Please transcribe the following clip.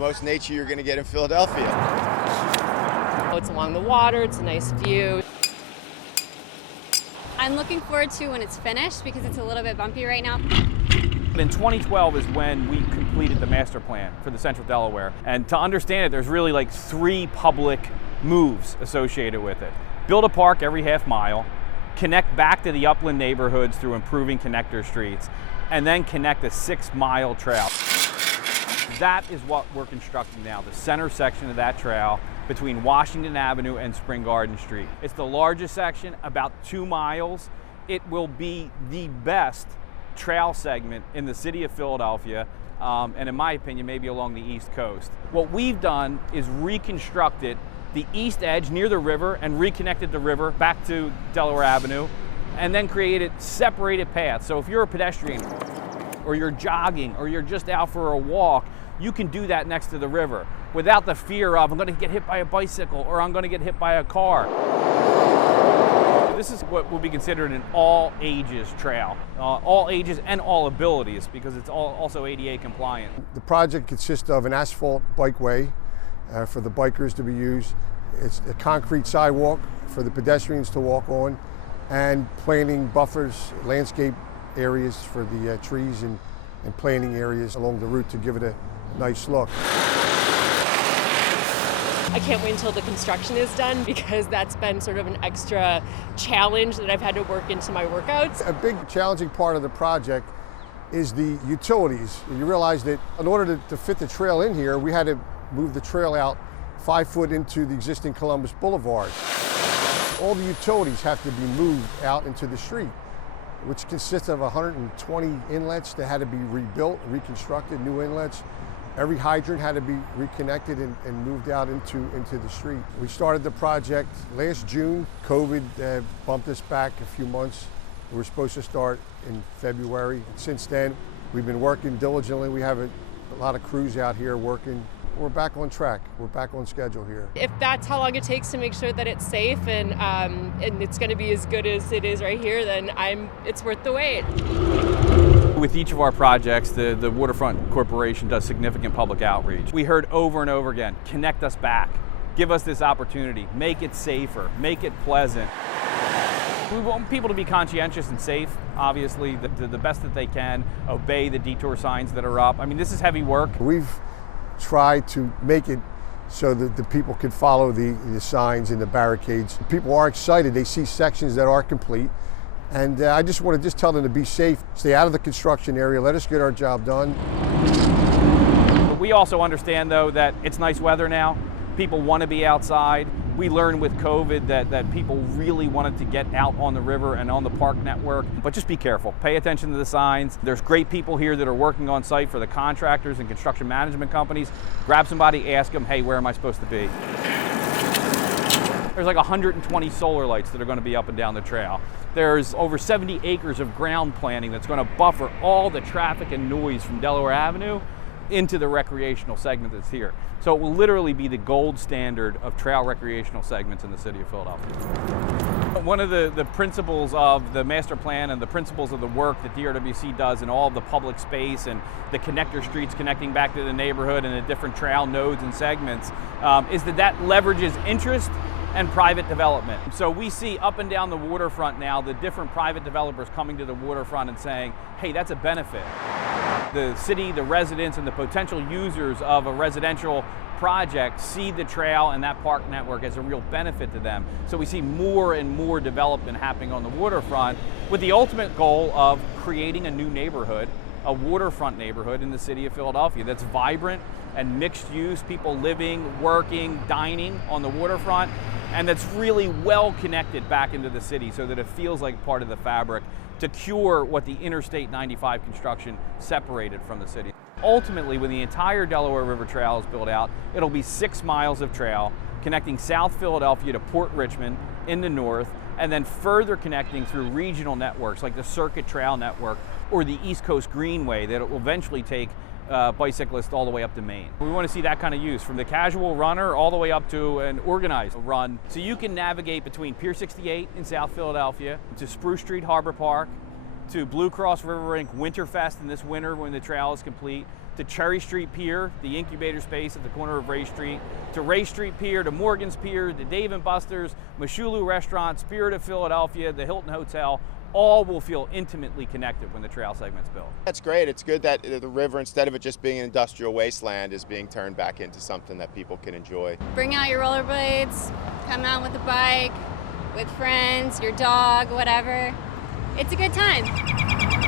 most nature you're going to get in Philadelphia. It's along the water, it's a nice view. I'm looking forward to when it's finished because it's a little bit bumpy right now. In 2012 is when we completed the master plan for the Central Delaware. And to understand it, there's really like 3 public moves associated with it. Build a park every half mile, connect back to the upland neighborhoods through improving connector streets, and then connect a 6-mile trail. That is what we're constructing now, the center section of that trail between Washington Avenue and Spring Garden Street. It's the largest section, about 2 miles. It will be the best trail segment in the city of Philadelphia, and in my opinion, maybe along the East Coast. What we've done is reconstructed the east edge near the river and reconnected the river back to Delaware Avenue, and then created separated paths. So if you're a pedestrian, or you're jogging, or you're just out for a walk, you can do that next to the river without the fear of, I'm gonna get hit by a bicycle, or I'm gonna get hit by a car. This is what will be considered an all-ages trail, all ages and all abilities, because it's also ADA compliant. The project consists of an asphalt bikeway for the bikers to be used. It's a concrete sidewalk for the pedestrians to walk on, and planting buffers, landscape areas for the trees and planting areas along the route to give it a nice look. I can't wait until the construction is done because that's been sort of an extra challenge that I've had to work into my workouts. A big challenging part of the project is the utilities. You realize that in order to fit the trail in here, we had to move the trail out 5 foot into the existing Columbus Boulevard. All the utilities have to be moved out into the street, which consists of 120 inlets that had to be rebuilt, reconstructed, new inlets. Every hydrant had to be reconnected and moved out into the street. We started the project last June. COVID bumped us back a few months. We were supposed to start in February. Since then, we've been working diligently. We have a lot of crews out here working. We're back on track. We're back on schedule here. If that's how long it takes to make sure that it's safe and it's going to be as good as it is right here, then it's worth the wait. With each of our projects, the Waterfront Corporation does significant public outreach. We heard over and over again, connect us back, give us this opportunity, make it safer, make it pleasant. We want people to be conscientious and safe, obviously, the best that they can, obey the detour signs that are up. I mean, this is heavy work. We've tried to make it so that the people can follow the signs and the barricades. People are excited. They see sections that are complete. And I just want to tell them to be safe, stay out of the construction area, let us get our job done. We also understand, though, that it's nice weather now. People want to be outside. We learned with COVID that people really wanted to get out on the river and on the park network, but just be careful. Pay attention to the signs. There's great people here that are working on site for the contractors and construction management companies. Grab somebody, ask them, hey, where am I supposed to be? There's like 120 solar lights that are going to be up and down the trail. There's over 70 acres of ground planting that's going to buffer all the traffic and noise from Delaware Avenue into the recreational segment that's here. So it will literally be the gold standard of trail recreational segments in the city of Philadelphia. One of the principles of the master plan and the principles of the work that DRWC does in all of the public space and the connector streets connecting back to the neighborhood and the different trail nodes and segments is that leverages interest and private development. So we see up and down the waterfront now the different private developers coming to the waterfront and saying, hey, that's a benefit. The city, the residents, and the potential users of a residential project see the trail and that park network as a real benefit to them. So we see more and more development happening on the waterfront with the ultimate goal of creating a new neighborhood, a waterfront neighborhood in the city of Philadelphia that's vibrant and mixed use, people living, working, dining on the waterfront, and that's really well connected back into the city so that it feels like part of the fabric to cure what the Interstate 95 construction separated from the city. Ultimately, when the entire Delaware River Trail is built out, it'll be 6 miles of trail connecting South Philadelphia to Port Richmond in the north, and then further connecting through regional networks like the Circuit Trail Network or the East Coast Greenway that it will eventually take bicyclists all the way up to Maine. We want to see that kind of use from the casual runner all the way up to an organized run. So you can navigate between Pier 68 in South Philadelphia to Spruce Street Harbor Park, to Blue Cross River Rink Winterfest in this winter when the trail is complete, to Cherry Street Pier, the incubator space at the corner of Ray Street, to Ray Street Pier, to Morgan's Pier, to Dave & Buster's, Mashulu Restaurant, Spirit of Philadelphia, the Hilton Hotel, all will feel intimately connected when the trail segment's built. That's great. It's good that the river, instead of it just being an industrial wasteland, is being turned back into something that people can enjoy. Bring out your rollerblades, come out with a bike, with friends, your dog, whatever. It's a good time.